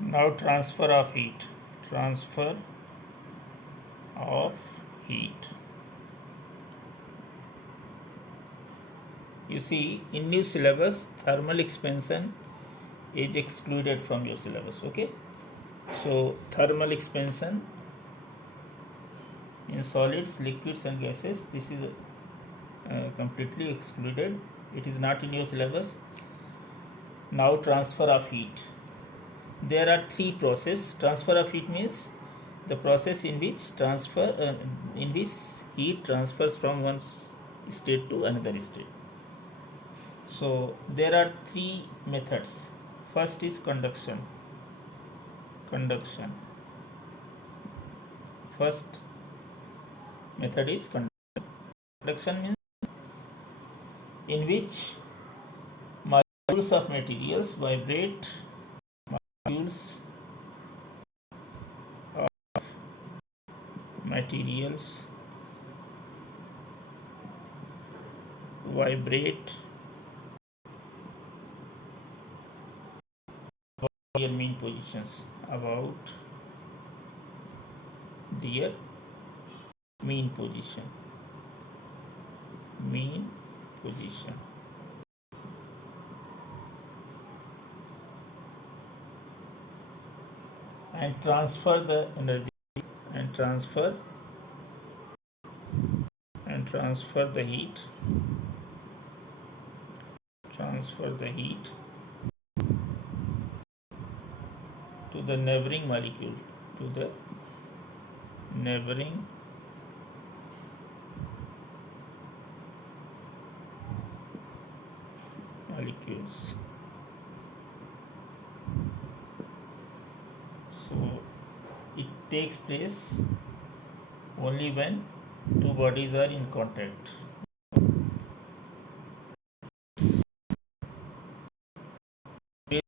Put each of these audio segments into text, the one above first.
Now transfer of heat. Transfer of heat. You see, in new syllabus, thermal expansion is excluded from your syllabus. Okay. So thermal expansion in solids, liquids, and gases. This is completely excluded. It is not in your syllabus. Now transfer of heat. There are three processes. Transfer of heat means the process in which heat transfers from one state to another state. So there are three methods. First is conduction. Conduction. First method is conduction. Conduction means in which molecules of materials vibrate. Molecules of materials vibrate their mean positions, about their mean position. Mean position. And transfer the energy and transfer the heat. Transfer the heat to the neighboring molecule. To the neighboring molecules. So it takes place only when two bodies are in contact. Okay.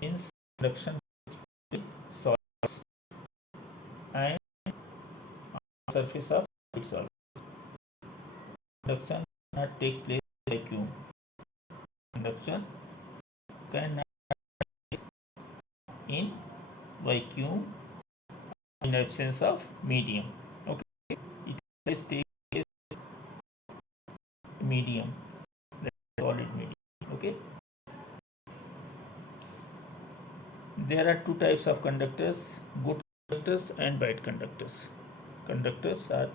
Means reduction with solids and surface of itself. Conduction cannot take place in vacuum. Conduction cannot take place in vacuum in absence of medium. Okay, it always takes place medium, that is solid medium. Okay, there are two types of conductors: good conductors and bad conductors. Conductors are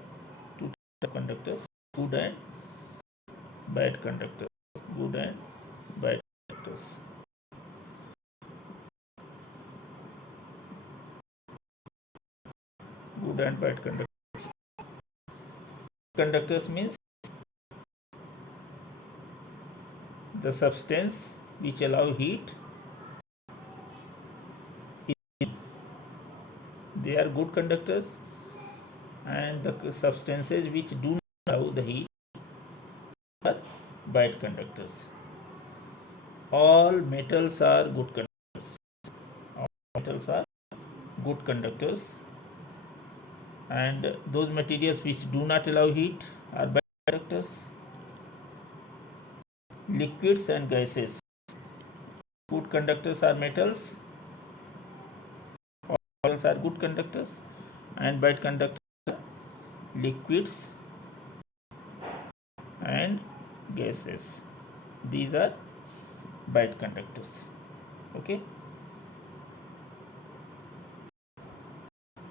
two types of conductors: good and bad conductors. Good and bad conductors. Good and bad conductors. Conductors means the substance which allow heat. They are good conductors, and the substances which do not allow the heat are bad conductors. All metals are good conductors. All metals are good conductors, and those materials which do not allow heat are bad conductors. Liquids and gases. Good conductors are metals. All metals are good conductors, and bad conductors are liquids and gases. These are bad conductors. Okay.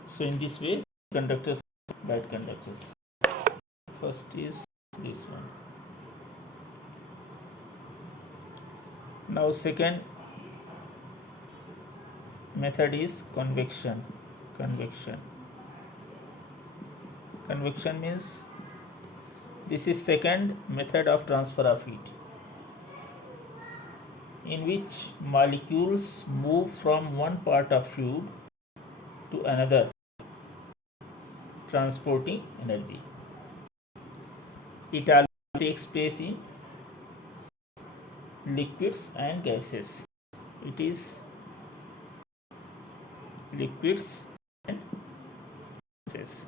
So in this way, conductors, bad conductors. First is this one. Now second method is convection. Convection. Convection means this is second method of transfer of heat, in which molecules move from one part of fluid to another, transporting energy. It also takes place in liquids and gases. It is liquids and gases.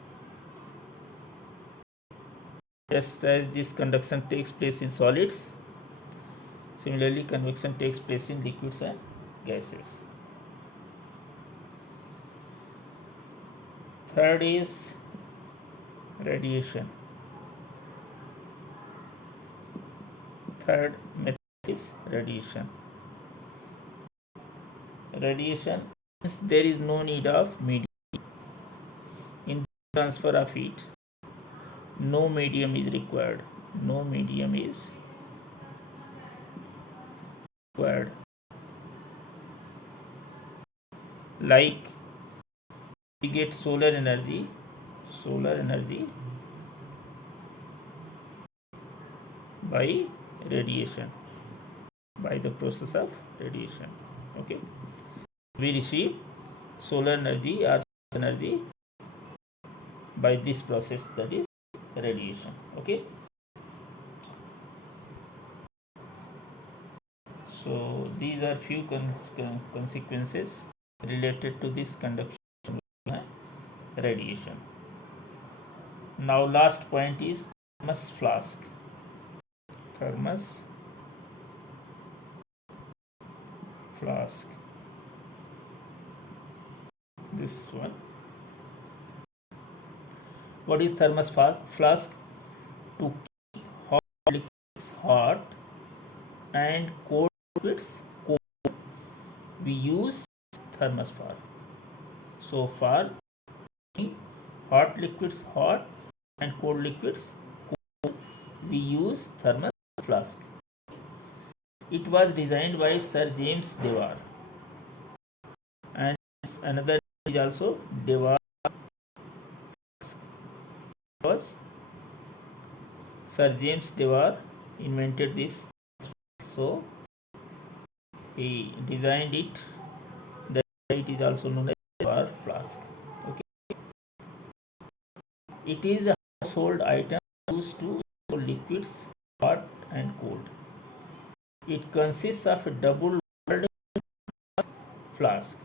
Just as this conduction takes place in solids, Similarly, convection takes place in liquids and gases. Third is radiation. Third method is radiation. Radiation means there is no need of medium in transfer of heat. No medium is required. No medium is required. Like we get solar energy by radiation, by the process of radiation. Okay, we receive solar energy or energy by this process, that is radiation. Okay, so these are few consequences related to this conduction radiation. Now last point is thermos flask. Thermos flask, this one. What is thermos flask? To keep hot liquids hot and cold liquids cold, we use thermos flask. So for keeping hot liquids hot and cold liquids cold, we use thermos flask. It was designed by Sir James Dewar, and another is also Dewar. Was Sir James Dewar invented this, so he designed it. That it is also known as Dewar flask. Okay, it is a household item used to store liquids hot and cold. It consists of a double-walled flask.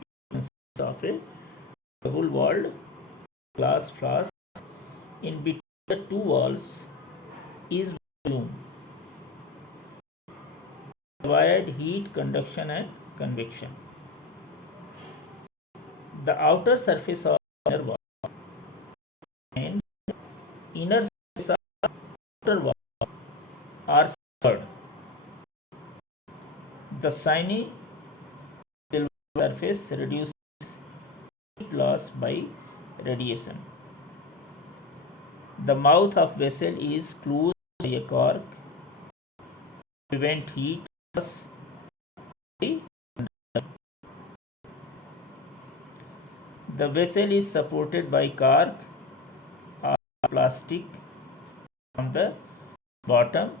It consists of a double-walled glass flask. In between the two walls is volume, provide heat conduction and convection. The outer surface of inner wall and inner surface of outer wall are covered. The shiny silver surface reduces heat loss by radiation. The mouth of vessel is closed by a cork to prevent heat loss by conduction. The vessel is supported by cork or plastic from the bottom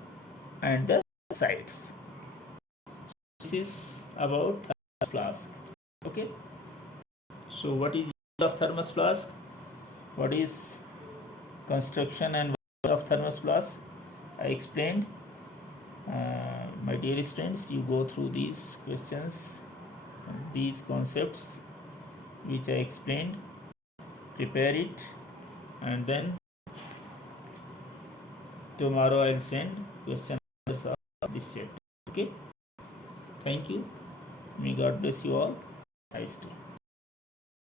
and the sides. This is about thermos flask. Okay. So what is use of thermos flask? What is construction and work of thermos flask? I explained. My dear students, you go through these questions, these concepts which I explained, prepare it, and then tomorrow I'll send question answers of this set. Okay, thank you. May God bless you all. Nice day.